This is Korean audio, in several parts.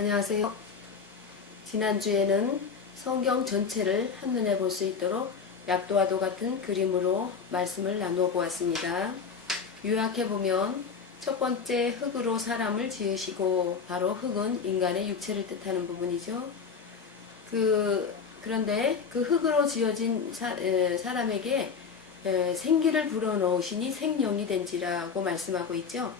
안녕하세요. 지난주에는 성경 전체를 한눈에 볼 수 있도록 약도와도 같은 그림으로 말씀을 나누어 보았습니다. 요약해보면 첫 번째 흙으로 사람을 지으시고, 바로 흙은 인간의 육체를 뜻하는 부분이죠. 그런데 그 흙으로 지어진 사람에게 생기를 불어넣으시니 생명이 된지라고 말씀하고 있죠.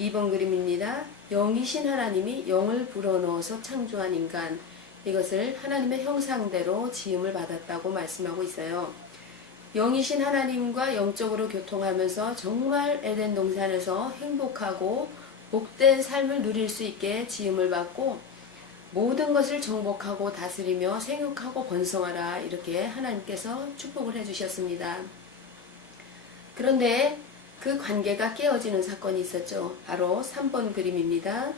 2번 그림입니다. 영이신 하나님이 영을 불어넣어서 창조한 인간, 이것을 하나님의 형상대로 지음을 받았다고 말씀하고 있어요. 영이신 하나님과 영적으로 교통하면서 정말 에덴 동산에서 행복하고 복된 삶을 누릴 수 있게 지음을 받고, 모든 것을 정복하고 다스리며 생육하고 번성하라, 이렇게 하나님께서 축복을 해주셨습니다. 그런데 그 관계가 깨어지는 사건이 있었죠. 바로 3번 그림입니다.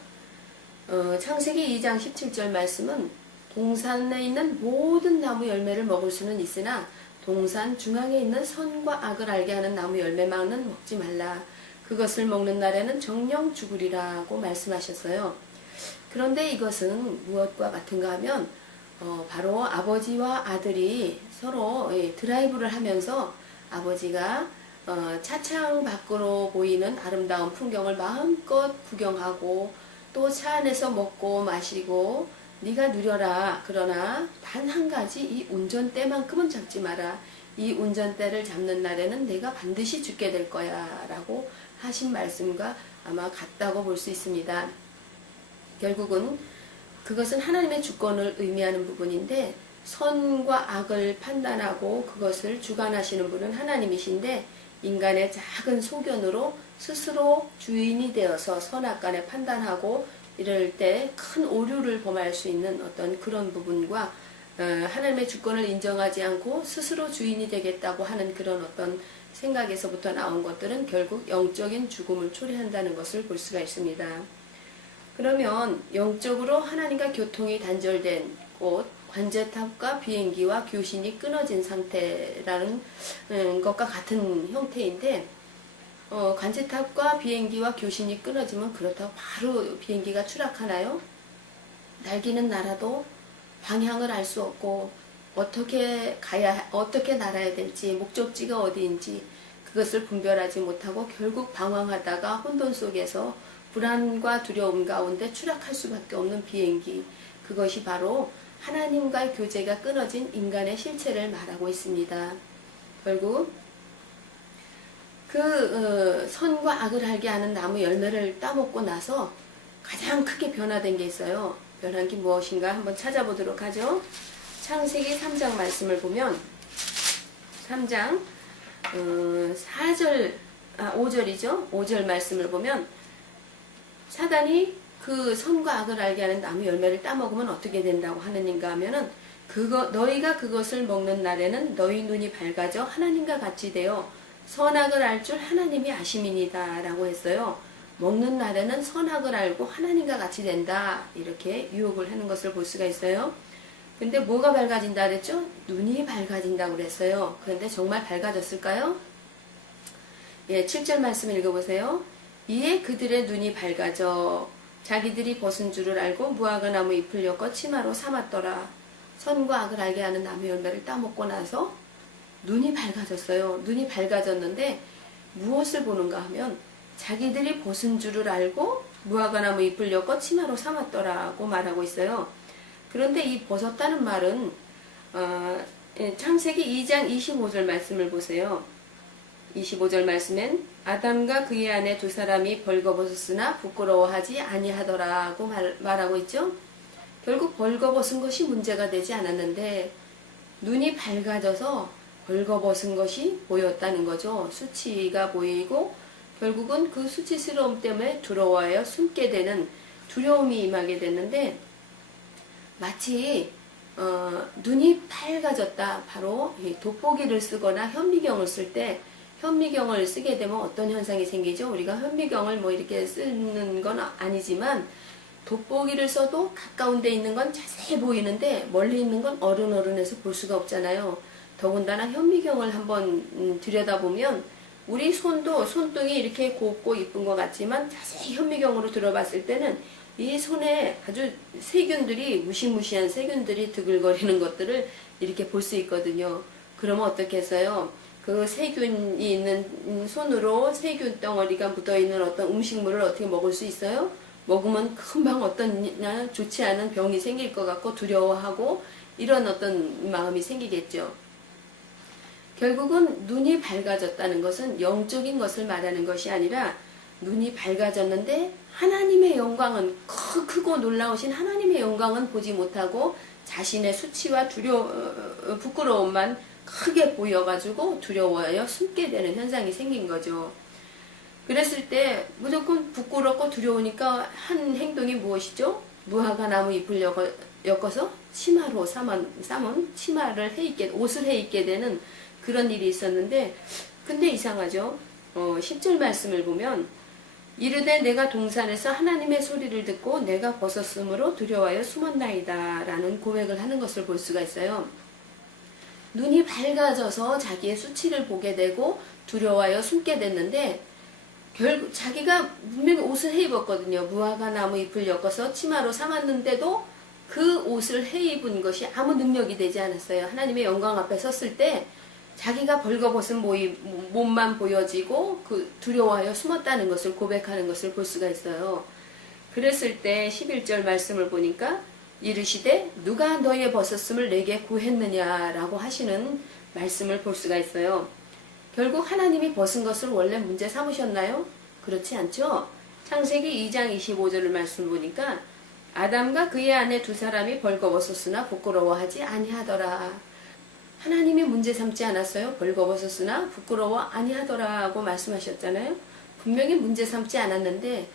창세기 2장 17절 말씀은 동산에 있는 모든 나무 열매를 먹을 수는 있으나 동산 중앙에 있는 선과 악을 알게 하는 나무 열매만은 먹지 말라. 그것을 먹는 날에는 정령 죽으리라고 말씀하셨어요. 그런데 이것은 무엇과 같은가 하면 바로 아버지와 아들이 서로 드라이브를 하면서 아버지가 차창 밖으로 보이는 아름다운 풍경을 마음껏 구경하고 또 차 안에서 먹고 마시고 네가 누려라. 그러나 단 한 가지, 이 운전대만큼은 잡지 마라. 이 운전대를 잡는 날에는 내가 반드시 죽게 될 거야 라고 하신 말씀과 아마 같다고 볼 수 있습니다. 결국은 그것은 하나님의 주권을 의미하는 부분인데, 선과 악을 판단하고 그것을 주관하시는 분은 하나님이신데, 인간의 작은 소견으로 스스로 주인이 되어서 선악간에 판단하고 이럴 때 큰 오류를 범할 수 있는 어떤 그런 부분과 하나님의 주권을 인정하지 않고 스스로 주인이 되겠다고 하는 그런 어떤 생각에서부터 나온 것들은 결국 영적인 죽음을 초래한다는 것을 볼 수가 있습니다. 그러면 영적으로 하나님과 교통이 단절된 곳, 관제탑과 비행기와 교신이 끊어진 상태라는 것과 같은 형태인데, 관제탑과 비행기와 교신이 끊어지면 그렇다고 바로 비행기가 추락하나요? 날기는 날아도 방향을 알 수 없고 어떻게 날아야 될지, 목적지가 어디인지 그것을 분별하지 못하고 결국 방황하다가 혼돈 속에서 불안과 두려움 가운데 추락할 수밖에 없는 비행기, 그것이 바로 하나님과의 교제가 끊어진 인간의 실체를 말하고 있습니다. 결국 선과 악을 알게 하는 나무 열매를 따먹고 나서 가장 크게 변화된 게 있어요. 변한 게 무엇인가 한번 찾아보도록 하죠. 창세기 3장 말씀을 보면 3장 5절이죠. 5절 말씀을 보면 사단이 그 선과 악을 알게 하는 나무 열매를 따먹으면 어떻게 된다고 하느님가 하면은 너희가 그것을 먹는 날에는 너희 눈이 밝아져 하나님과 같이 되어 선악을 알 줄 하나님이 아심이니이다 라고 했어요. 먹는 날에는 선악을 알고 하나님과 같이 된다, 이렇게 유혹을 하는 것을 볼 수가 있어요. 근데 뭐가 밝아진다 그랬죠? 눈이 밝아진다고 그랬어요. 그런데 정말 밝아졌을까요? 7절 말씀 읽어보세요. 이에 그들의 눈이 밝아져 자기들이 벗은 줄을 알고 무화과 나무 잎을 엮어 치마로 삼았더라. 선과 악을 알게 하는 나무 열매를 따먹고 나서 눈이 밝아졌어요. 눈이 밝아졌는데 무엇을 보는가 하면 자기들이 벗은 줄을 알고 무화과 나무 잎을 엮어 치마로 삼았더라고 말하고 있어요. 그런데 이 벗었다는 말은 창세기 2장 25절 말씀을 보세요. 25절 말씀엔 아담과 그의 아내 두 사람이 벌거벗었으나 부끄러워하지 아니하더라고 말하고 있죠. 결국 벌거벗은 것이 문제가 되지 않았는데 눈이 밝아져서 벌거벗은 것이 보였다는 거죠. 수치가 보이고 결국은 그 수치스러움 때문에 두려워하여 숨게 되는 두려움이 임하게 됐는데, 마치 눈이 밝아졌다, 바로 돋보기를 쓰거나 현미경을 쓸 때 현미경을 쓰게 되면 어떤 현상이 생기죠? 우리가 현미경을 뭐 이렇게 쓰는 건 아니지만 돋보기를 써도 가까운 데 있는 건 자세히 보이는데 멀리 있는 건 어른어른해서 볼 수가 없잖아요. 더군다나 현미경을 한번 들여다보면 우리 손도 손등이 이렇게 곱고 이쁜 것 같지만 자세히 현미경으로 들어봤을 때는 이 손에 아주 세균들이, 무시무시한 세균들이 드글거리는 것들을 이렇게 볼 수 있거든요. 그러면 어떻게 해서요? 그 세균이 있는 손으로 세균 덩어리가 묻어있는 어떤 음식물을 어떻게 먹을 수 있어요? 먹으면 금방 어떤 좋지 않은 병이 생길 것 같고 두려워하고 이런 어떤 마음이 생기겠죠. 결국은 눈이 밝아졌다는 것은 영적인 것을 말하는 것이 아니라 눈이 밝아졌는데 하나님의 영광은, 크고 놀라우신 하나님의 영광은 보지 못하고 자신의 수치와 부끄러움만 크게 보여가지고 두려워하여 숨게 되는 현상이 생긴 거죠. 그랬을 때 무조건 부끄럽고 두려우니까 한 행동이 무엇이죠? 무화과 나무 잎을 엮어서 치마로 싸면 치마를 옷을 해입게 되는 그런 일이 있었는데, 근데 이상하죠. 10절 말씀을 보면 이르되 내가 동산에서 하나님의 소리를 듣고 내가 벗었으므로 두려워하여 숨었나이다 라는 고백을 하는 것을 볼 수가 있어요. 눈이 밝아져서 자기의 수치를 보게 되고 두려워하여 숨게 됐는데, 결국 자기가 분명히 옷을 해입었거든요. 무화과 나무 잎을 엮어서 치마로 삼았는데도 그 옷을 해입은 것이 아무 능력이 되지 않았어요. 하나님의 영광 앞에 섰을 때 자기가 벌거벗은 몸만 보여지고 그 두려워하여 숨었다는 것을 고백하는 것을 볼 수가 있어요. 그랬을 때 11절 말씀을 보니까 이르시되 누가 너의 벗었음을 내게 구했느냐라고 하시는 말씀을 볼 수가 있어요. 결국 하나님이 벗은 것을 원래 문제 삼으셨나요? 그렇지 않죠? 창세기 2장 25절을 말씀 보니까 아담과 그의 아내 두 사람이 벌거벗었으나 부끄러워하지 아니하더라. 하나님이 문제 삼지 않았어요. 벌거벗었으나 부끄러워 아니하더라고 말씀하셨잖아요. 분명히 문제 삼지 않았는데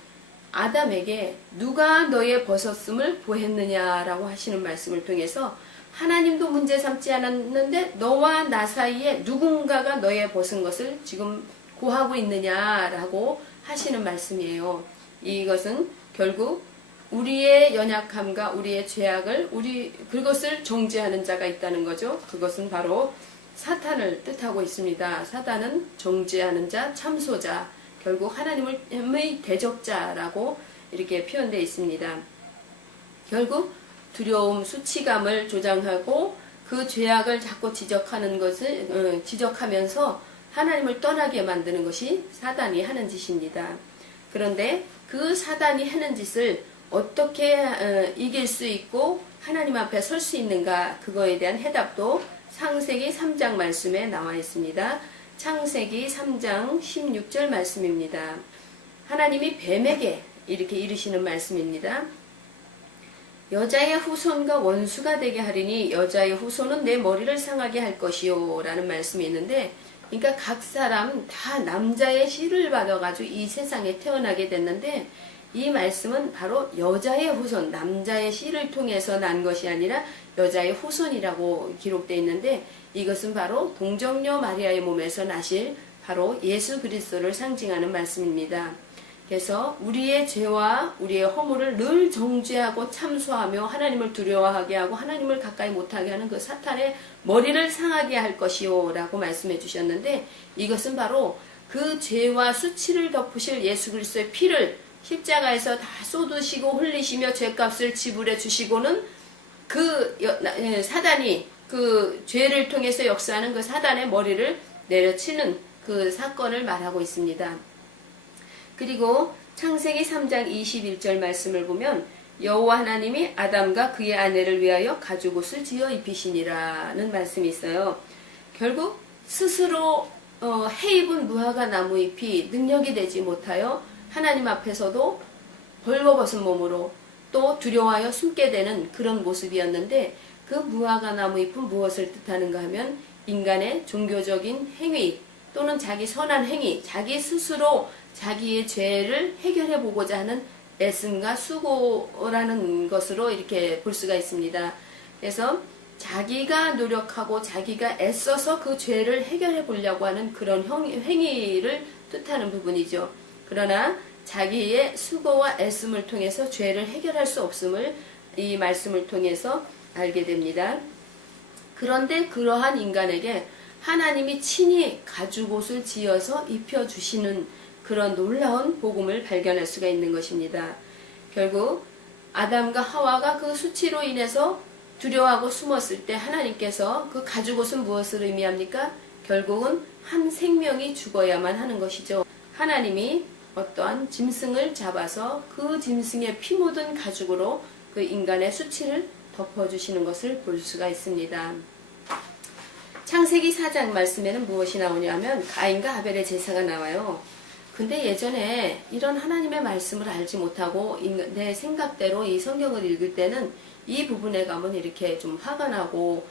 아담에게 누가 너의 벗었음을 보했느냐라고 하시는 말씀을 통해서 하나님도 문제 삼지 않았는데 너와 나 사이에 누군가가 너의 벗은 것을 지금 고하고 있느냐라고 하시는 말씀이에요. 이것은 결국 우리의 연약함과 우리의 죄악을 그것을 정죄하는 자가 있다는 거죠. 그것은 바로 사탄을 뜻하고 있습니다. 사탄은 정죄하는 자, 참소자, 결국 하나님의 대적자라고 이렇게 표현되어 있습니다. 결국 두려움, 수치감을 조장하고 그 죄악을 자꾸 지적하면서 하나님을 떠나게 만드는 것이 사단이 하는 짓입니다. 그런데 그 사단이 하는 짓을 어떻게 이길 수 있고 하나님 앞에 설 수 있는가, 그거에 대한 해답도 창세기 3장 말씀에 나와 있습니다. 창세기 3장 16절 말씀입니다. 하나님이 뱀에게 이렇게 이르시는 말씀입니다. 여자의 후손과 원수가 되게 하리니 여자의 후손은 내 머리를 상하게 할 것이요 라는 말씀이 있는데, 그러니까 각 사람 다 남자의 씨를 받아가지고 이 세상에 태어나게 됐는데, 이 말씀은 바로 여자의 후손, 남자의 씨를 통해서 난 것이 아니라 여자의 후손이라고 기록되어 있는데, 이것은 바로 동정녀 마리아의 몸에서 나실 바로 예수 그리스도를 상징하는 말씀입니다. 그래서 우리의 죄와 우리의 허물을 늘 정죄하고 참소하며 하나님을 두려워하게 하고 하나님을 가까이 못하게 하는 그 사탄의 머리를 상하게 할 것이요 라고 말씀해 주셨는데, 이것은 바로 그 죄와 수치를 덮으실 예수 그리스도의 피를 십자가에서 다 쏟으시고 흘리시며 죄값을 지불해 주시고는 그 사단이 그 죄를 통해서 역사하는 그 사단의 머리를 내려치는 그 사건을 말하고 있습니다. 그리고 창세기 3장 21절 말씀을 보면 여호와 하나님이 아담과 그의 아내를 위하여 가죽옷을 지어 입히시니라는 말씀이 있어요. 결국 스스로 해입은 무화과 나무 잎이 능력이 되지 못하여 하나님 앞에서도 벌거벗은 몸으로 또 두려워하여 숨게 되는 그런 모습이었는데, 그 무화과 나무 잎은 무엇을 뜻하는가 하면 인간의 종교적인 행위 또는 자기 선한 행위, 자기 스스로 자기의 죄를 해결해 보고자 하는 애씀과 수고라는 것으로 이렇게 볼 수가 있습니다. 그래서 자기가 노력하고 자기가 애써서 그 죄를 해결해 보려고 하는 그런 행위를 뜻하는 부분이죠. 그러나 자기의 수고와 애씀을 통해서 죄를 해결할 수 없음을 이 말씀을 통해서 알게 됩니다. 그런데 그러한 인간에게 하나님이 친히 가죽옷을 지어서 입혀주시는 그런 놀라운 복음을 발견할 수가 있는 것입니다. 결국 아담과 하와가 그 수치로 인해서 두려워하고 숨었을 때 하나님께서 그 가죽옷은 무엇을 의미합니까? 결국은 한 생명이 죽어야만 하는 것이죠. 하나님이 어떠한 짐승을 잡아서 그 짐승의 피 묻은 가죽으로 그 인간의 수치를 덮어주시는 것을 볼 수가 있습니다. 창세기 4장 말씀에는 무엇이 나오냐면 가인과 아벨의 제사가 나와요. 근데 예전에 이런 하나님의 말씀을 알지 못하고 내 생각대로 이 성경을 읽을 때는 이 부분에 가면 이렇게 좀 화가 나고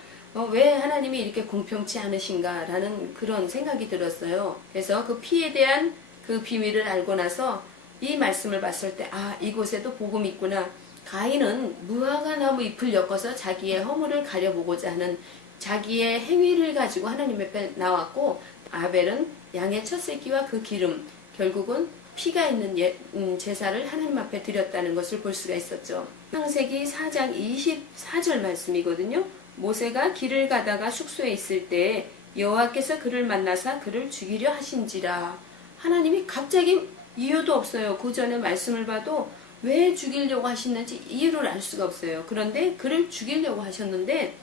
왜 하나님이 이렇게 공평치 않으신가 라는 그런 생각이 들었어요. 그래서 그 피에 대한 그 비밀을 알고 나서 이 말씀을 봤을 때 이곳에도 복음이 있구나. 가인은 무화과나무 잎을 엮어서 자기의 허물을 가려보고자 하는 자기의 행위를 가지고 하나님 앞에 나왔고, 아벨은 양의 첫 새끼와 그 기름, 결국은 피가 있는 제사를 하나님 앞에 드렸다는 것을 볼 수가 있었죠. 창세기 4장 24절 말씀이거든요. 모세가 길을 가다가 숙소에 있을 때 여호와께서 그를 만나사 그를 죽이려 하신지라. 하나님이 갑자기 이유도 없어요. 그 전에 말씀을 봐도 왜 죽이려고 하시는지 이유를 알 수가 없어요. 그런데 그를 죽이려고 하셨는데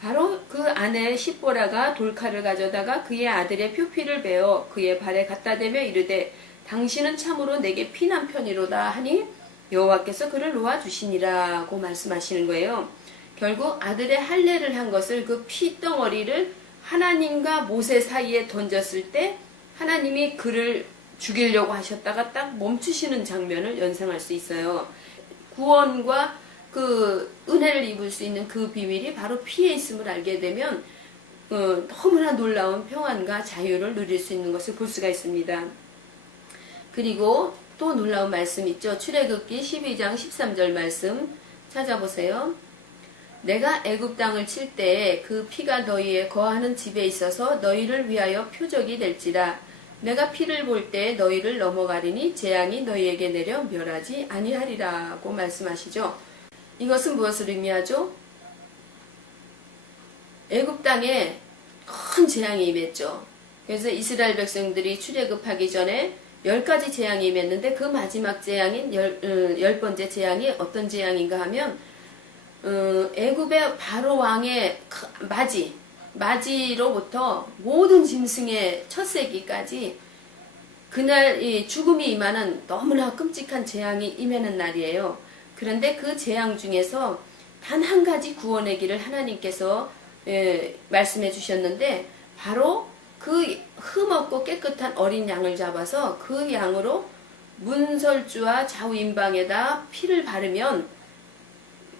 바로 그 아내 십보라가 돌칼을 가져다가 그의 아들의 표피를 베어 그의 발에 갖다 대며 이르되 당신은 참으로 내게 피난 편이로다 하니 여호와께서 그를 놓아주시니라고 말씀하시는 거예요. 결국 아들의 할례를 한 것을 그 피덩어리를 하나님과 모세 사이에 던졌을 때 하나님이 그를 죽이려고 하셨다가 딱 멈추시는 장면을 연상할 수 있어요. 구원과 그 은혜를 입을 수 있는 그 비밀이 바로 피에 있음을 알게 되면 너무나 놀라운 평안과 자유를 누릴 수 있는 것을 볼 수가 있습니다. 그리고 또 놀라운 말씀 있죠. 출애굽기 12장 13절 말씀 찾아보세요. 내가 애굽 땅을 칠 때에 그 피가 너희의 거하는 집에 있어서 너희를 위하여 표적이 될지라. 내가 피를 볼 때 너희를 넘어가리니 재앙이 너희에게 내려 멸하지 아니하리라고 말씀하시죠. 이것은 무엇을 의미하죠? 애굽 땅에 큰 재앙이 임했죠. 그래서 이스라엘 백성들이 출애굽하기 전에 10가지 재앙이 임했는데 그 마지막 재앙인 10번째 재앙이 어떤 재앙인가 하면 애굽의 바로 왕의 마지로부터 모든 짐승의 첫 새끼까지 그날 이 죽음이 임하는 너무나 끔찍한 재앙이 임하는 날이에요. 그런데 그 재앙 중에서 단 한 가지 구원의 길을 하나님께서 말씀해 주셨는데 바로 그 흠없고 깨끗한 어린 양을 잡아서 그 양으로 문설주와 좌우임방에다 피를 바르면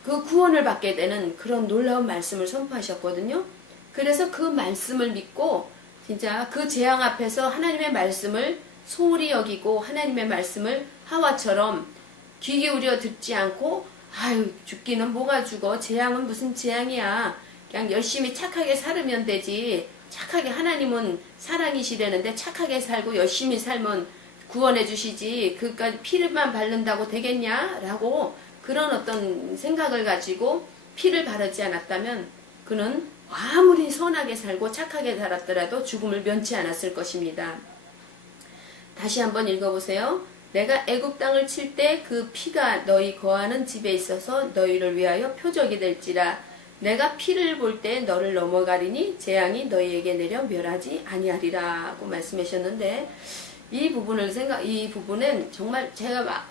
그 구원을 받게 되는 그런 놀라운 말씀을 선포하셨거든요. 그래서 그 말씀을 믿고 진짜 그 재앙 앞에서 하나님의 말씀을 소홀히 여기고 하나님의 말씀을 하와처럼 귀 기울여 듣지 않고 죽기는 뭐가 죽어, 재앙은 무슨 재앙이야, 그냥 열심히 착하게 살으면 되지, 착하게 하나님은 사랑이시라는데 착하게 살고 열심히 살면 구원해 주시지 그까지 피를만 바른다고 되겠냐 라고 그런 어떤 생각을 가지고 피를 바르지 않았다면 그는 아무리 선하게 살고 착하게 살았더라도 죽음을 면치 않았을 것입니다. 다시 한번 읽어보세요. 내가 애굽 땅을 칠 때 그 피가 너희 거하는 집에 있어서 너희를 위하여 표적이 될지라. 내가 피를 볼 때 너를 넘어가리니 재앙이 너희에게 내려 멸하지 아니하리라고 말씀하셨는데 이 부분은 정말 제가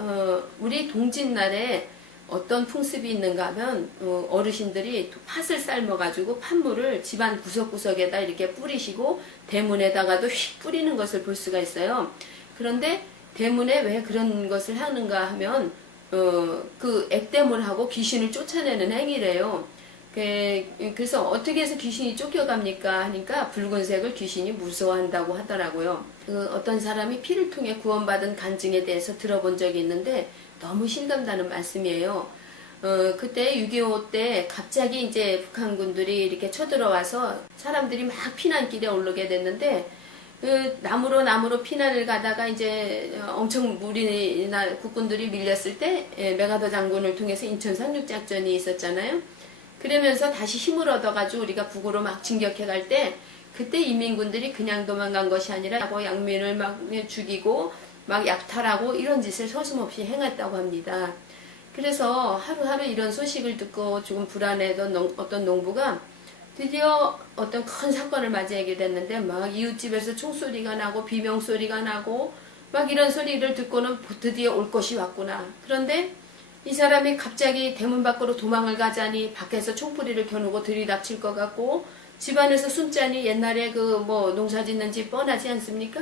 우리 동짓날에 어떤 풍습이 있는가 하면 어르신들이 팥을 삶아가지고 팥물을 집안 구석구석에다 이렇게 뿌리시고 대문에다가도 휙 뿌리는 것을 볼 수가 있어요. 그런데 대문에 왜 그런 것을 하는가 하면 그 액땜을 귀신을 쫓아내는 행위래요. 그래서 어떻게 해서 귀신이 쫓겨갑니까 하니까 붉은색을 귀신이 무서워한다고 하더라고요. 어떤 사람이 피를 통해 구원받은 간증에 대해서 들어본 적이 있는데 너무 실감나는 말씀이에요. 그때 6.25 때 갑자기 이제 북한군들이 이렇게 쳐들어와서 사람들이 막 피난길에 오르게 됐는데 나무로 피난을 가다가 이제 엄청 국군들이 밀렸을 때 메가더 장군을 통해서 인천 상륙작전이 있었잖아요. 그러면서 다시 힘을 얻어가지고 우리가 북으로 막 진격해 갈 때 그때 인민군들이 그냥 도망간 것이 아니라 양민을 막 죽이고 막 약탈하고 이런 짓을 서슴없이 행했다고 합니다. 그래서 하루하루 이런 소식을 듣고 조금 불안해던 어떤 농부가 드디어 어떤 큰 사건을 맞이하게 됐는데 막 이웃집에서 총소리가 나고 비명소리가 나고 막 이런 소리를 듣고는 드디어 올 것이 왔구나. 그런데 이 사람이 갑자기 대문 밖으로 도망을 가자니 밖에서 총부리를 겨누고 들이닥칠 것 같고 집안에서 숨자니 옛날에 그 뭐 농사 짓는 집 뻔하지 않습니까?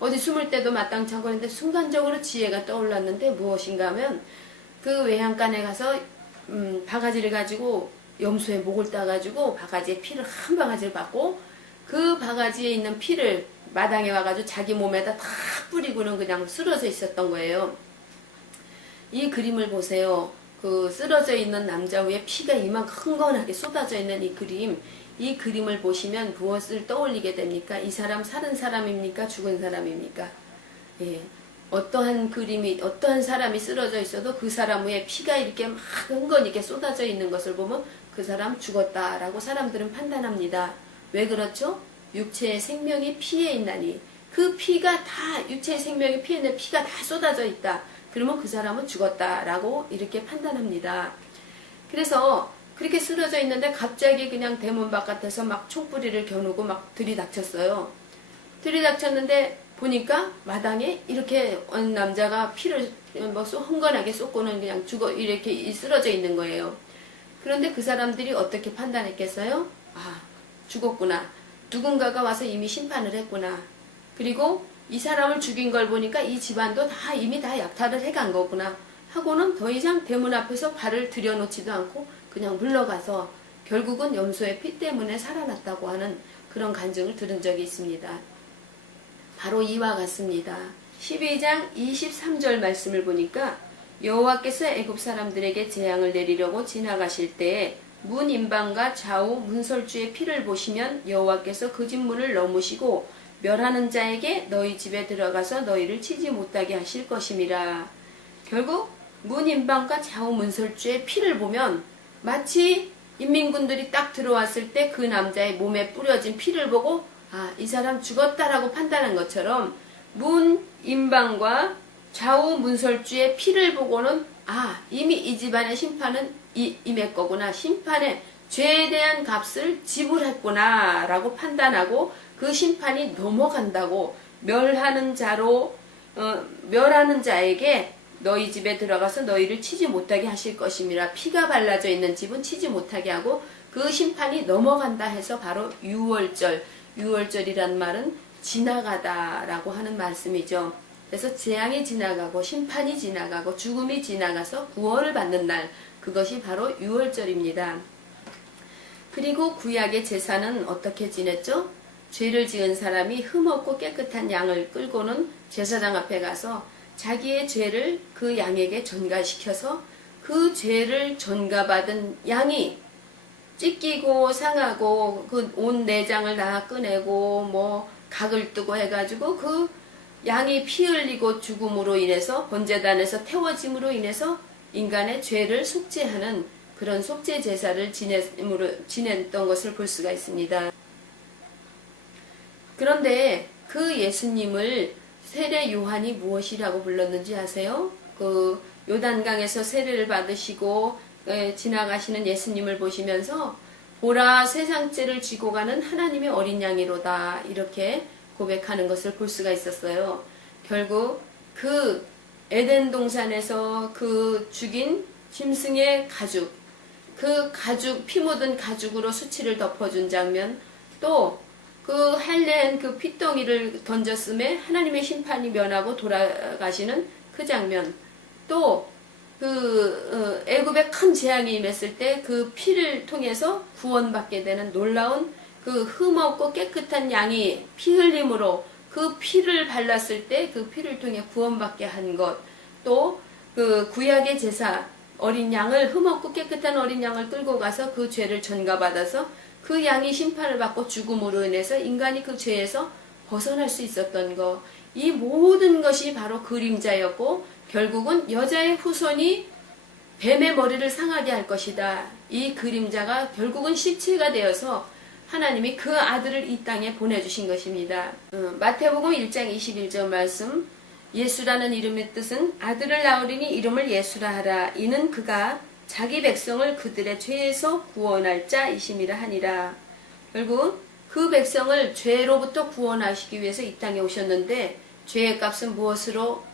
어디 숨을 때도 마땅치 않고 그런데 순간적으로 지혜가 떠올랐는데 무엇인가 하면 그 외양간에 가서 바가지를 가지고 염소의 목을 따가지고 바가지에 피를 한 바가지를 받고 그 바가지에 있는 피를 마당에 와가지고 자기 몸에다 다 뿌리고는 그냥 쓰러져 있었던 거예요. 이 그림을 보세요. 그 쓰러져 있는 남자 위에 피가 이만큼 흥건하게 쏟아져 있는 이 그림. 이 그림을 보시면 무엇을 떠올리게 됩니까? 이 사람 살은 사람입니까? 죽은 사람입니까? 예. 어떠한 그림이, 어떠한 사람이 쓰러져 있어도 그 사람 위에 피가 이렇게 막 흥건하게 쏟아져 있는 것을 보면 그 사람 죽었다라고 사람들은 판단합니다. 왜 그렇죠? 육체의 생명이 피에 있나니 그 피가 다 육체의 생명이 피에 있는 피가 다 쏟아져 있다. 그러면 그 사람은 죽었다라고 이렇게 판단합니다. 그래서 그렇게 쓰러져 있는데 갑자기 그냥 대문 바깥에서 막 총부리를 겨누고 막 들이닥쳤어요. 들이닥쳤는데 보니까 마당에 이렇게 남자가 피를 뭐 흥건하게 쏟고는 그냥 이렇게 쓰러져 있는 거예요. 그런데 그 사람들이 어떻게 판단했겠어요? 아, 죽었구나. 누군가가 와서 이미 심판을 했구나. 그리고 이 사람을 죽인 걸 보니까 이 집안도 이미 다 약탈을 해간 거구나 하고는 더 이상 대문 앞에서 발을 들여놓지도 않고 그냥 물러가서 결국은 염소의 피 때문에 살아났다고 하는 그런 간증을 들은 적이 있습니다. 바로 이와 같습니다. 12장 23절 말씀을 보니까 여호와께서 애굽 사람들에게 재앙을 내리려고 지나가실 때에 문 임방과 좌우 문설주의 피를 보시면 여호와께서 그 집 문을 넘으시고 멸하는 자에게 너희 집에 들어가서 너희를 치지 못하게 하실 것임이라. 결국 문 임방과 좌우 문설주의 피를 보면 마치 인민군들이 딱 들어왔을 때 그 남자의 몸에 뿌려진 피를 보고 아, 이 사람 죽었다라고 판단한 것처럼 문 임방과 좌우 문설주의 피를 보고는 아, 이미 이 집안의 심판은 임했거구나. 심판의 죄에 대한 값을 지불했구나 라고 판단하고 그 심판이 넘어간다고 멸하는 자에게 너희 집에 들어가서 너희를 치지 못하게 하실 것임이라. 피가 발라져 있는 집은 치지 못하게 하고 그 심판이 넘어간다 해서 바로 유월절이란 말은 지나가다라고 하는 말씀이죠. 그래서 재앙이 지나가고 심판이 지나가고 죽음이 지나가서 구원을 받는 날, 그것이 바로 유월절입니다. 그리고 구약의 제사는 어떻게 지냈죠? 죄를 지은 사람이 흠없고 깨끗한 양을 끌고는 제사장 앞에 가서 자기의 죄를 그 양에게 전가시켜서 그 죄를 전가받은 양이 찢기고 상하고 그 온 내장을 다 꺼내고 뭐 각을 뜨고 해가지고 그 양이 피 흘리고 죽음으로 인해서 번제단에서 태워짐으로 인해서 인간의 죄를 속죄하는 그런 속죄 제사를 지냈던 것을 볼 수가 있습니다. 그런데 그 예수님을 세례 요한이 무엇이라고 불렀는지 아세요? 그 요단강에서 세례를 받으시고 지나가시는 예수님을 보시면서 보라 세상 죄를 지고 가는 하나님의 어린 양이로다 이렇게 고백하는 것을 볼 수가 있었어요. 결국 그 에덴 동산에서 그 죽인 짐승의 가죽, 그 가죽, 피 묻은 가죽으로 수치를 덮어준 장면, 또 그 할례한 그 핏덩이를 던졌음에 하나님의 심판이 면하고 돌아가시는 그 장면, 또 그 애굽에 큰 재앙이 임했을 때 그 피를 통해서 구원받게 되는 놀라운 그 흠없고 깨끗한 양이 피 흘림으로 그 피를 발랐을 때 그 피를 통해 구원받게 한 것, 또 그 구약의 제사 어린 양을 흠없고 깨끗한 어린 양을 끌고 가서 그 죄를 전가받아서 그 양이 심판을 받고 죽음으로 인해서 인간이 그 죄에서 벗어날 수 있었던 것, 이 모든 것이 바로 그림자였고 결국은 여자의 후손이 뱀의 머리를 상하게 할 것이다. 이 그림자가 결국은 실체가 되어서 하나님이 그 아들을 이 땅에 보내주신 것입니다. 마태복음 1장 21절 말씀, 예수라는 이름의 뜻은 아들을 낳으리니 이름을 예수라 하라. 이는 그가 자기 백성을 그들의 죄에서 구원할 자이심이라 하니라. 결국 그 백성을 죄로부터 구원하시기 위해서 이 땅에 오셨는데 죄의 값은 무엇으로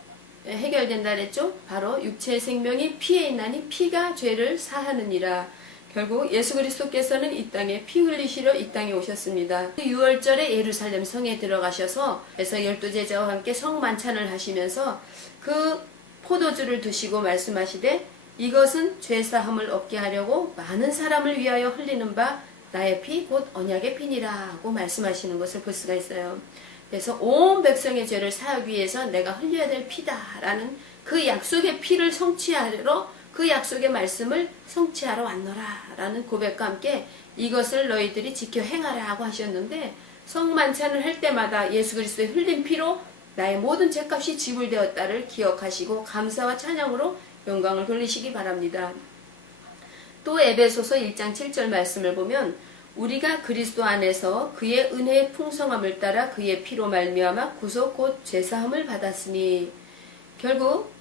해결된다 그랬죠? 바로 육체의 생명이 피에 있나니 피가 죄를 사하느니라. 결국 예수 그리스도께서는 이 땅에 피 흘리시러 이 땅에 오셨습니다. 6월절에 예루살렘 성에 들어가셔서 그래서 12제자와 함께 성만찬을 하시면서 그 포도주를 드시고 말씀하시되 이것은 죄사함을 얻게 하려고 많은 사람을 위하여 흘리는 바 나의 피 곧 언약의 피니라 하고 말씀하시는 것을 볼 수가 있어요. 그래서 온 백성의 죄를 사하기 위해서 내가 흘려야 될 피다라는 그 약속의 피를 성취하러 그 약속의 말씀을 성취하러 왔노라 라는 고백과 함께 이것을 너희들이 지켜 행하라 하고 하셨는데 성만찬을 할 때마다 예수 그리스도의 흘린 피로 나의 모든 죄값이 지불되었다를 기억하시고 감사와 찬양으로 영광을 돌리시기 바랍니다. 또 에베소서 1장 7절 말씀을 보면 우리가 그리스도 안에서 그의 은혜의 풍성함을 따라 그의 피로 말미암아 구속 곧 죄사함을 받았으니 결국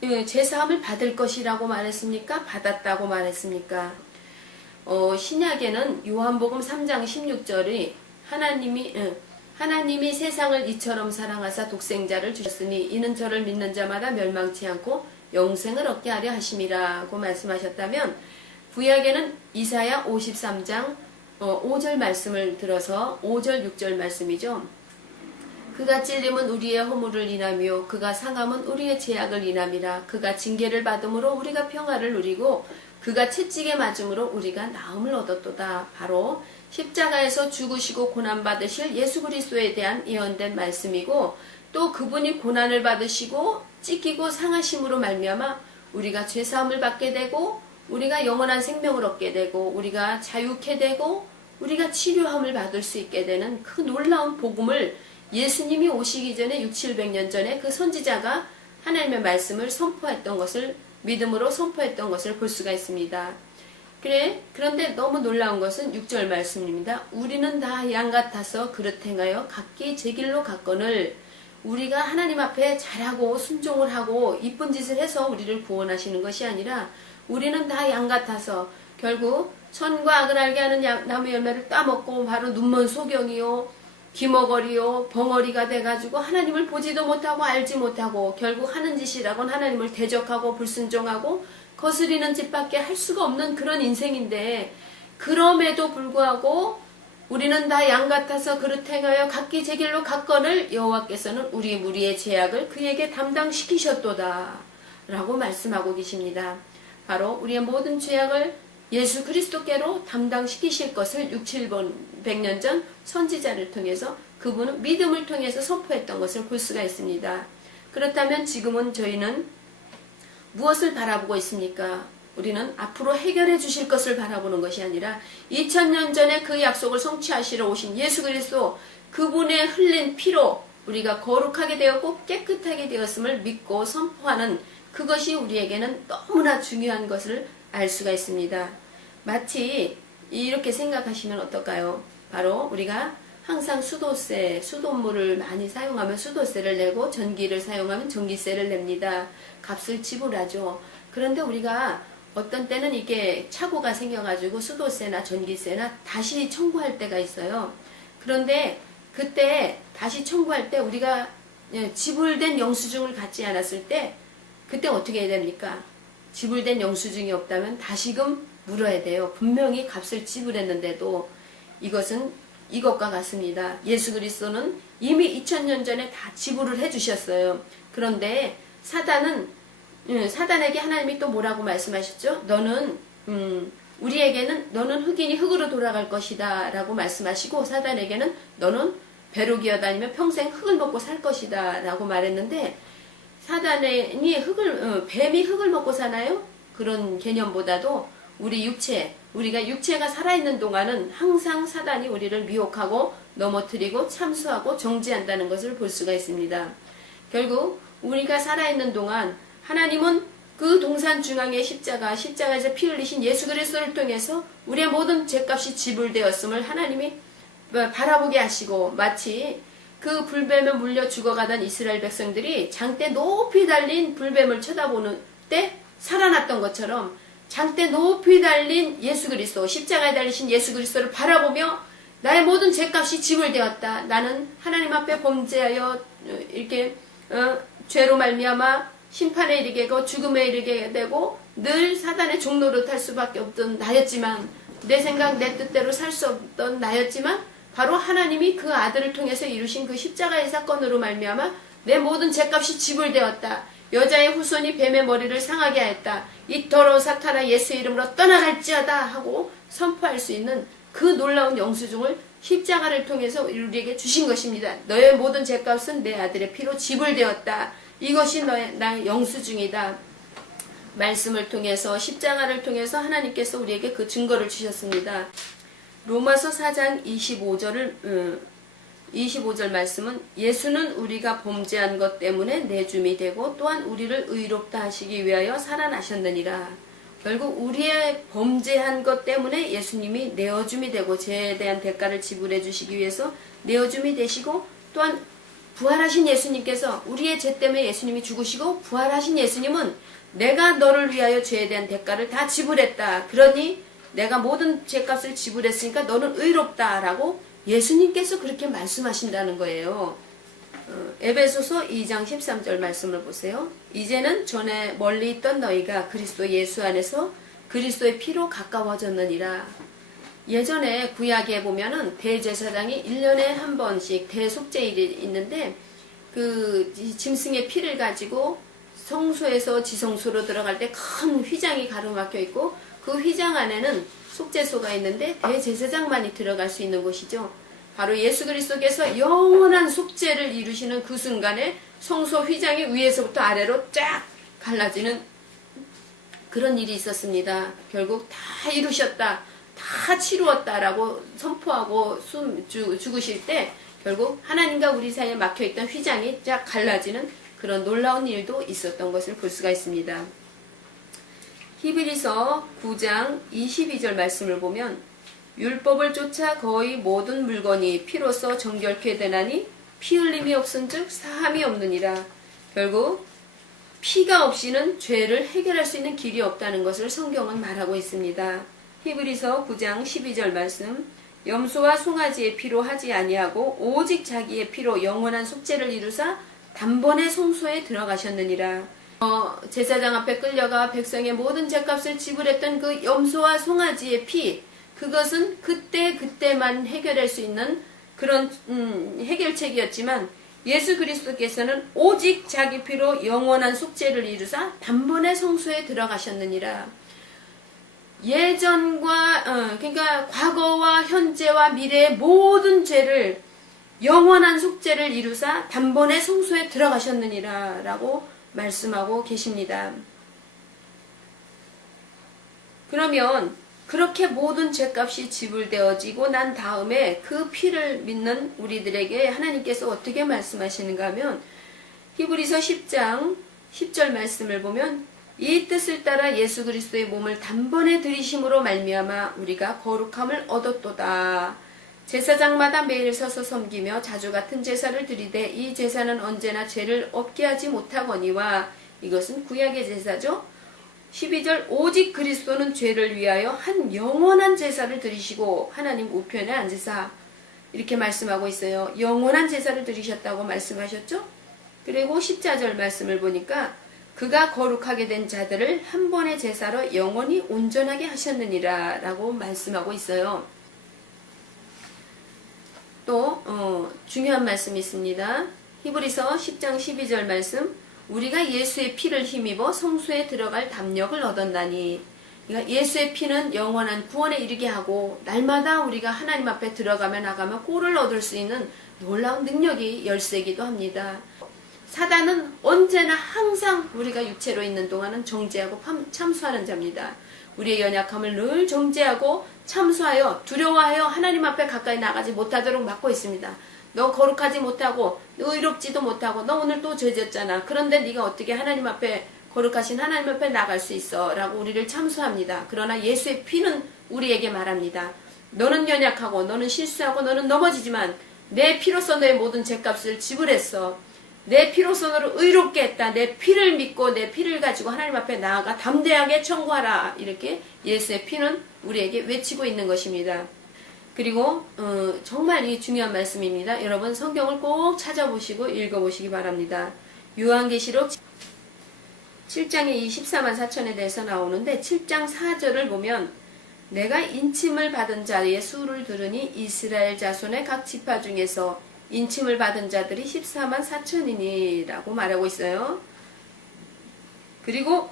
죄사함을 받을 것이라고 말했습니까? 받았다고 말했습니까? 신약에는 요한복음 3장 16절이 하나님이 세상을 이처럼 사랑하사 독생자를 주셨으니 이는 저를 믿는 자마다 멸망치 않고 영생을 얻게 하려 하심이라고 말씀하셨다면 구약에는 이사야 53장 5절 말씀을 들어서 5절 6절 말씀이죠. 그가 찔림은 우리의 허물을 인하며 그가 상함은 우리의 죄악을 인함이라. 그가 징계를 받음으로 우리가 평화를 누리고 그가 채찍에 맞음으로 우리가 나음을 얻었도다. 바로 십자가에서 죽으시고 고난받으실 예수 그리스도에 대한 예언된 말씀이고 또 그분이 고난을 받으시고 찢기고 상하심으로 말미암아 우리가 죄사함을 받게 되고 우리가 영원한 생명을 얻게 되고 우리가 자유케 되고 우리가 치료함을 받을 수 있게 되는 그 놀라운 복음을 예수님이 오시기 전에 600~700년 전에 그 선지자가 하나님의 말씀을 선포했던 것을 믿음으로 선포했던 것을 볼 수가 있습니다. 그런데 너무 놀라운 것은 6절 말씀입니다. 우리는 다 양 같아서 그릇 행하여 각기 제 길로 갔거늘 우리가 하나님 앞에 잘하고 순종을 하고 이쁜 짓을 해서 우리를 구원하시는 것이 아니라 우리는 다 양 같아서 결국 선과 악을 알게 하는 나무 열매를 따먹고 바로 눈먼 소경이요 기머거리요 벙어리가 돼가지고 하나님을 보지도 못하고 알지 못하고 결국 하는 짓이라곤 하나님을 대적하고 불순종하고 거스리는 짓밖에 할 수가 없는 그런 인생인데 그럼에도 불구하고 우리는 다 양 같아서 그릇 행하여 각기 제 길로 갔거늘 여호와께서는 우리 무리의 죄악을 그에게 담당시키셨도다 라고 말씀하고 계십니다. 바로 우리의 모든 죄악을 예수 그리스도께로 담당시키실 것을 600~700년 전 선지자를 통해서 그분은 믿음을 통해서 선포했던 것을 볼 수가 있습니다. 그렇다면 지금은 저희는 무엇을 바라보고 있습니까? 우리는 앞으로 해결해 주실 것을 바라보는 것이 아니라 2000년 전에 그 약속을 성취하시러 오신 예수 그리스도 그분의 흘린 피로 우리가 거룩하게 되었고 깨끗하게 되었음을 믿고 선포하는 그것이 우리에게는 너무나 중요한 것을 알 수가 있습니다. 마치 이렇게 생각하시면 어떨까요? 바로 우리가 항상 수돗물을 많이 사용하면 수도세를 내고 전기를 사용하면 전기세를 냅니다. 값을 지불하죠. 그런데 우리가 어떤 때는 이게 착오가 생겨가지고 수도세나 전기세나 다시 청구할 때가 있어요. 그런데 그때 다시 청구할 때 우리가 지불된 영수증을 갖지 않았을 때 그때 어떻게 해야 됩니까? 지불된 영수증이 없다면 다시금 물어야 돼요. 분명히 값을 지불했는데도 이것은 이것과 같습니다. 예수 그리스도는 이미 2000년 전에 다 지불을 해주셨어요. 그런데 사단에게 하나님이 또 뭐라고 말씀하셨죠? 너는 너는 흑인이 흑으로 돌아갈 것이다 라고 말씀하시고 사단에게는 너는 배로 기어다니며 평생 흙을 먹고 살 것이다 라고 말했는데 뱀이 흙을 먹고 사나요? 그런 개념보다도 우리가 육체가 살아있는 동안은 항상 사단이 우리를 미혹하고 넘어뜨리고 참수하고 정죄한다는 것을 볼 수가 있습니다. 결국 우리가 살아있는 동안 하나님은 그 동산 중앙의 십자가에서 피 흘리신 예수 그리스도를 통해서 우리의 모든 죄값이 지불되었음을 하나님이 바라보게 하시고 마치 그 불뱀에 물려 죽어가던 이스라엘 백성들이 장대 높이 달린 불뱀을 쳐다보는 때 살아났던 것처럼 장대 높이 달린 예수 그리스도, 십자가에 달리신 예수 그리스도를 바라보며 나의 모든 죄값이 지불되었다. 나는 하나님 앞에 범죄하여 이렇게 죄로 말미암아 심판에 이르게 되고 죽음에 이르게 되고 늘 사단의 종노릇 할 수밖에 없던 나였지만, 내 생각 내 뜻대로 살 수 없던 나였지만 바로 하나님이 그 아들을 통해서 이루신 그 십자가의 사건으로 말미암아 내 모든 죄값이 지불되었다. 여자의 후손이 뱀의 머리를 상하게 하였다. 이 더러운 사탄아 예수의 이름으로 떠나갈지어다 하고 선포할 수 있는 그 놀라운 영수증을 십자가를 통해서 우리에게 주신 것입니다. 너의 모든 죄값은 내 아들의 피로 지불되었다. 이것이 나의 영수증이다. 말씀을 통해서, 십자가를 통해서 하나님께서 우리에게 그 증거를 주셨습니다. 로마서 4장 25절 말씀은 예수는 우리가 범죄한 것 때문에 내줌이 되고 또한 우리를 의롭다 하시기 위하여 살아나셨느니라. 결국 우리의 범죄한 것 때문에 예수님이 내어줌이 되고 죄에 대한 대가를 지불해 주시기 위해서 내어줌이 되시고, 또한 부활하신 예수님께서 우리의 죄 때문에 예수님이 죽으시고 부활하신 예수님은 내가 너를 위하여 죄에 대한 대가를 다 지불했다. 그러니 내가 모든 죄값을 지불했으니까 너는 의롭다라고 예수님께서 그렇게 말씀하신다는 거예요. 에베소서 2장 13절 말씀을 보세요. 이제는 전에 멀리 있던 너희가 그리스도 예수 안에서 그리스도의 피로 가까워졌느니라. 예전에 구약에 보면은 대제사장이 1년에 한 번씩 대속죄일이 있는데 그 짐승의 피를 가지고 성소에서 지성소로 들어갈 때 큰 휘장이 가로막혀 있고 그 휘장 안에는 속죄소가 있는데 대제사장만이 들어갈 수 있는 곳이죠. 바로 예수 그리스도께서 영원한 속죄를 이루시는 그 순간에 성소 휘장이 위에서부터 아래로 쫙 갈라지는 그런 일이 있었습니다. 결국 다 이루셨다, 다 치루었다라고 선포하고 죽으실 때 결국 하나님과 우리 사이에 막혀있던 휘장이 쫙 갈라지는 그런 놀라운 일도 있었던 것을 볼 수가 있습니다. 히브리서 9장 22절 말씀을 보면 율법을 쫓아 거의 모든 물건이 피로써 정결케 되나니 피 흘림이 없은즉 사함이 없느니라. 결국 피가 없이는 죄를 해결할 수 있는 길이 없다는 것을 성경은 말하고 있습니다. 히브리서 9장 12절 말씀, 염소와 송아지의 피로 하지 아니하고 오직 자기의 피로 영원한 속죄를 이루사 단번에 성소에 들어가셨느니라. 제사장 앞에 끌려가 백성의 모든 죄값을 지불했던 그 염소와 송아지의 피, 그것은 그때만 해결할 수 있는 그런 해결책이었지만 예수 그리스도께서는 오직 자기 피로 영원한 속죄를 이루사 단번에 성소에 들어가셨느니라. 예전과 그러니까 과거와 현재와 미래의 모든 죄를 영원한 속죄를 이루사 단번에 성소에 들어가셨느니라 라고 말씀하고 계십니다. 그러면 그렇게 모든 죄값이 지불되어지고 난 다음에 그 피를 믿는 우리들에게 하나님께서 어떻게 말씀하시는가 하면 히브리서 10장 10절 말씀을 보면 이 뜻을 따라 예수 그리스도의 몸을 단번에 들이심으로 말미암아 우리가 거룩함을 얻었도다. 제사장마다 매일 서서 섬기며 자주 같은 제사를 드리되 이 제사는 언제나 죄를 없게 하지 못하거니와. 이것은 구약의 제사죠. 12절 오직 그리스도는 죄를 위하여 한 영원한 제사를 드리시고 하나님 우편에 앉으사, 이렇게 말씀하고 있어요. 영원한 제사를 드리셨다고 말씀하셨죠. 그리고 14절 말씀을 보니까 그가 거룩하게 된 자들을 한 번의 제사로 영원히 온전하게 하셨느니라 라고 말씀하고 있어요. 또 중요한 말씀이 있습니다. 히브리서 10장 12절 말씀, 우리가 예수의 피를 힘입어 성소에 들어갈 담력을 얻었나니. 그러니까 예수의 피는 영원한 구원에 이르게 하고 날마다 우리가 하나님 앞에 들어가며 나가며 꼴을 얻을 수 있는 놀라운 능력이 열쇠이기도 합니다. 사단은 언제나 항상 우리가 육체로 있는 동안은 정죄하고 참수하는 자입니다. 우리의 연약함을 늘 정죄하고 참수하여 두려워하여 하나님 앞에 가까이 나가지 못하도록 막고 있습니다. 너 거룩하지 못하고 너 의롭지도 못하고 너 오늘 또 죄졌잖아. 그런데 네가 어떻게 하나님 앞에 거룩하신 하나님 앞에 나갈 수 있어? 라고 우리를 참수합니다. 그러나 예수의 피는 우리에게 말합니다. 너는 연약하고 너는 실수하고 너는 넘어지지만 내 피로써 너의 모든 죄값을 지불했어. 내 피로써 너를 의롭게 했다. 내 피를 믿고 내 피를 가지고 하나님 앞에 나아가 담대하게 청구하라. 이렇게 예수의 피는 우리에게 외치고 있는 것입니다. 그리고 정말 이 중요한 말씀입니다. 여러분 성경을 꼭 찾아보시고 읽어보시기 바랍니다. 요한계시록 7장의 이 14만 4천에 대해서 나오는데 7장 4절을 보면 내가 인침을 받은 자의 수를 들으니 이스라엘 자손의 각 지파 중에서 인침을 받은 자들이 14만 4천이니 라고 말하고 있어요. 그리고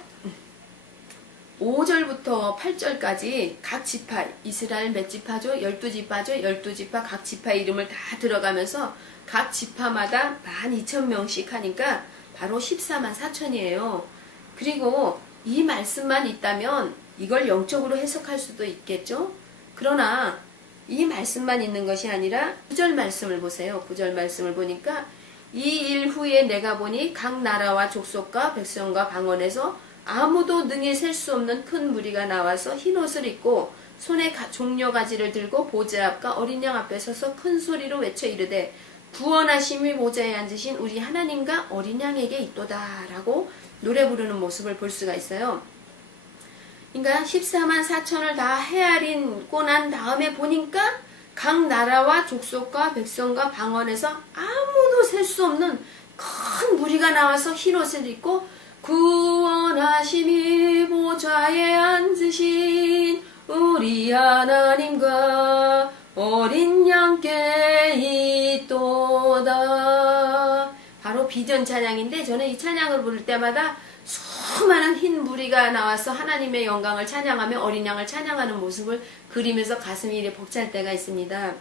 5절부터 8절까지 각 지파, 이스라엘 몇 지파죠? 12지파죠? 12지파 각 지파 이름을 다 들어가면서 각 지파마다 12,000명씩 하니까 바로 14만 4천이에요. 그리고 이 말씀만 있다면 이걸 영적으로 해석할 수도 있겠죠? 그러나 이 말씀만 있는 것이 아니라 9절 말씀을 보세요. 9절 말씀을 보니까 이 일 후에 내가 보니 각 나라와 족속과 백성과 방언에서 아무도 능히 셀 수 없는 큰 무리가 나와서 흰옷을 입고 손에 종려가지를 들고 보좌 앞과 어린 양 앞에 서서 큰 소리로 외쳐 이르되 구원하심이 보좌에 앉으신 우리 하나님과 어린 양에게 있도다 라고 노래 부르는 모습을 볼 수가 있어요. 그러니까 14만 4천을 다 헤아리고 난 다음에 보니까 각 나라와 족속과 백성과 방언에서 아무도 셀 수 없는 큰 무리가 나와서 흰옷을 입고 구원하심이 보좌에 앉으신 우리 하나님과 어린 양께 있도다. 바로 비전 찬양인데 저는 이 찬양을 부를 때마다 수많은 흰 무리가 나와서 하나님의 영광을 찬양하며 어린 양을 찬양하는 모습을 그리면서 가슴이 이래 벅찰 때가 있습니다.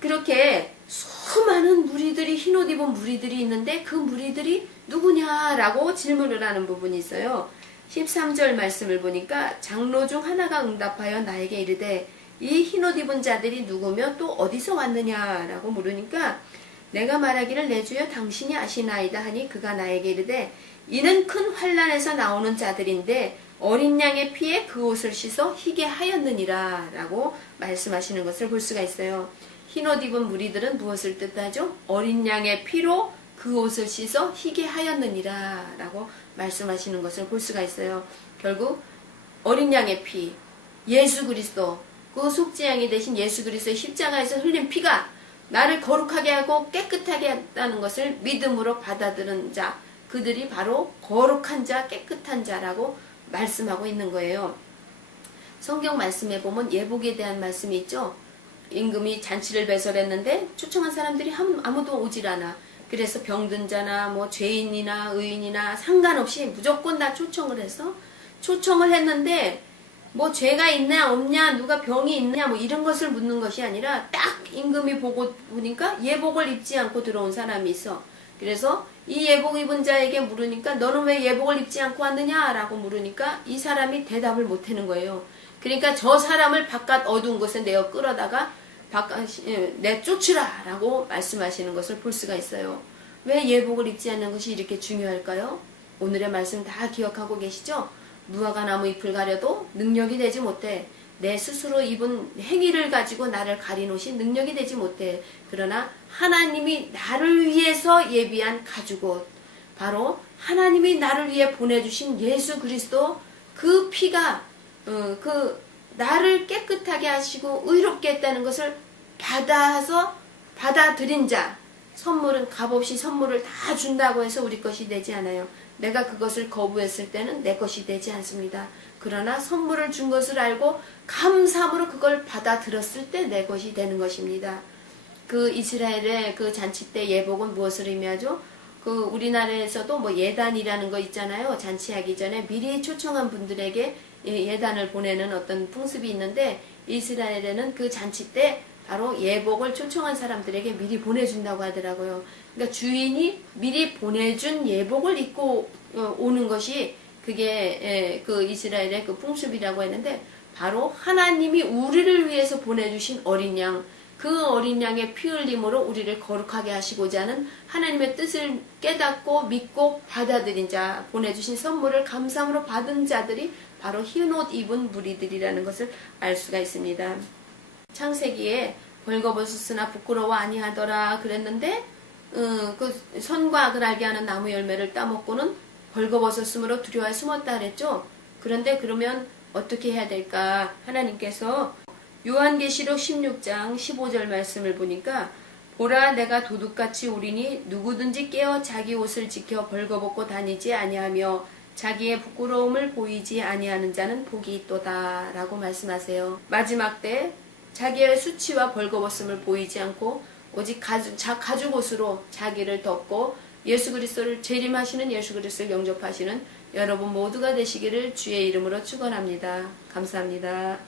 그렇게 수많은 무리들이 흰옷 입은 무리들이 있는데 그 무리들이 누구냐라고 질문을 하는 부분이 있어요. 13절 말씀을 보니까 장로 중 하나가 응답하여 나에게 이르되 이 흰옷 입은 자들이 누구며 또 어디서 왔느냐라고 물으니까 내가 말하기를 내 주여 당신이 아시나이다 하니 그가 나에게 이르되 이는 큰 환난에서 나오는 자들인데 어린 양의 피에 그 옷을 씻어 희게 하였느니라 라고 말씀하시는 것을 볼 수가 있어요. 흰옷 입은 무리들은 무엇을 뜻하죠? 어린 양의 피로 그 옷을 씻어 희게 하였느니라 라고 말씀하시는 것을 볼 수가 있어요. 결국 어린 양의 피, 예수 그리스도, 그 속죄양이 되신 예수 그리스도의 십자가에서 흘린 피가 나를 거룩하게 하고 깨끗하게 했다는 것을 믿음으로 받아들은 자, 그들이 바로 거룩한 자, 깨끗한 자라고 말씀하고 있는 거예요. 성경 말씀에 보면 예복에 대한 말씀이 있죠. 임금이 잔치를 배설했는데 초청한 사람들이 아무도 오질 않아. 그래서 병든 자나 뭐 죄인이나 의인이나 상관없이 무조건 다 초청을 해서 초청을 했는데 뭐 죄가 있냐 없냐 누가 병이 있냐 뭐 이런 것을 묻는 것이 아니라 딱 임금이 보니까 예복을 입지 않고 들어온 사람이 있어. 그래서 이 예복 입은 자에게 물으니까 너는 왜 예복을 입지 않고 왔느냐 라고 물으니까 이 사람이 대답을 못하는 거예요. 그러니까 저 사람을 바깥 어두운 곳에 내어 끌어다가 내쫓으라 라고 말씀하시는 것을 볼 수가 있어요. 왜 예복을 입지 않는 것이 이렇게 중요할까요? 오늘의 말씀 다 기억하고 계시죠? 무화과 나무 잎을 가려도 능력이 되지 못해. 내 스스로 입은 행위를 가지고 나를 가린 옷이 능력이 되지 못해. 그러나 하나님이 나를 위해서 예비한 가죽옷, 바로 하나님이 나를 위해 보내주신 예수 그리스도 그 피가 나를 깨끗하게 하시고 의롭게 했다는 것을 받아들인 자, 선물은 값없이 선물을 다 준다고 해서 우리 것이 되지 않아요. 내가 그것을 거부했을 때는 내 것이 되지 않습니다. 그러나 선물을 준 것을 알고 감사함으로 그걸 받아들였을 때 내 것이 되는 것입니다. 그 이스라엘의 그 잔치 때 예복은 무엇을 의미하죠? 그 우리나라에서도 뭐 예단이라는 거 있잖아요. 잔치하기 전에 미리 초청한 분들에게 예단을 보내는 어떤 풍습이 있는데 이스라엘에는 그 잔치 때 바로 예복을 초청한 사람들에게 미리 보내준다고 하더라고요. 그러니까 주인이 미리 보내준 예복을 입고 오는 것이 그게 그 이스라엘의 그 풍습이라고 했는데 바로 하나님이 우리를 위해서 보내주신 어린 양, 그 어린 양의 피 흘림으로 우리를 거룩하게 하시고자 하는 하나님의 뜻을 깨닫고 믿고 받아들인 자, 보내주신 선물을 감사함으로 받은 자들이 바로 흰옷 입은 무리들이라는 것을 알 수가 있습니다. 창세기에 벌거벗었으나 부끄러워 아니하더라 그랬는데 그 선과 악을 알게 하는 나무 열매를 따먹고는 벌거벗었으므로 두려워해 숨었다 그랬죠. 그런데 그러면 어떻게 해야 될까? 하나님께서 요한계시록 16장 15절 말씀을 보니까 보라 내가 도둑같이 오리니 누구든지 깨어 자기 옷을 지켜 벌거벗고 다니지 아니하며 자기의 부끄러움을 보이지 아니하는 자는 복이 있도다 라고 말씀하세요. 마지막 때 자기의 수치와 벌거벗음을 보이지 않고 오직 가죽 옷으로 자기를 덮고 예수 그리스도를 재림하시는 예수 그리스도를 영접하시는 여러분 모두가 되시기를 주의 이름으로 축원합니다. 감사합니다.